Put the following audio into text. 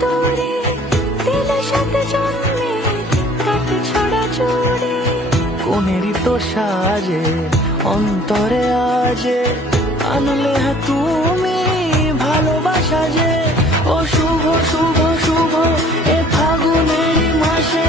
তোরে দিলে সাথে জন্মে কাটে ছড়া চুড়ি কোনেরই তো সাজে অন্তরে আজে আনলে হ্যাঁ তুমি ভালোবাসা যে ও শুভ শুভ শুভ এ ফাগুনেরই মাসে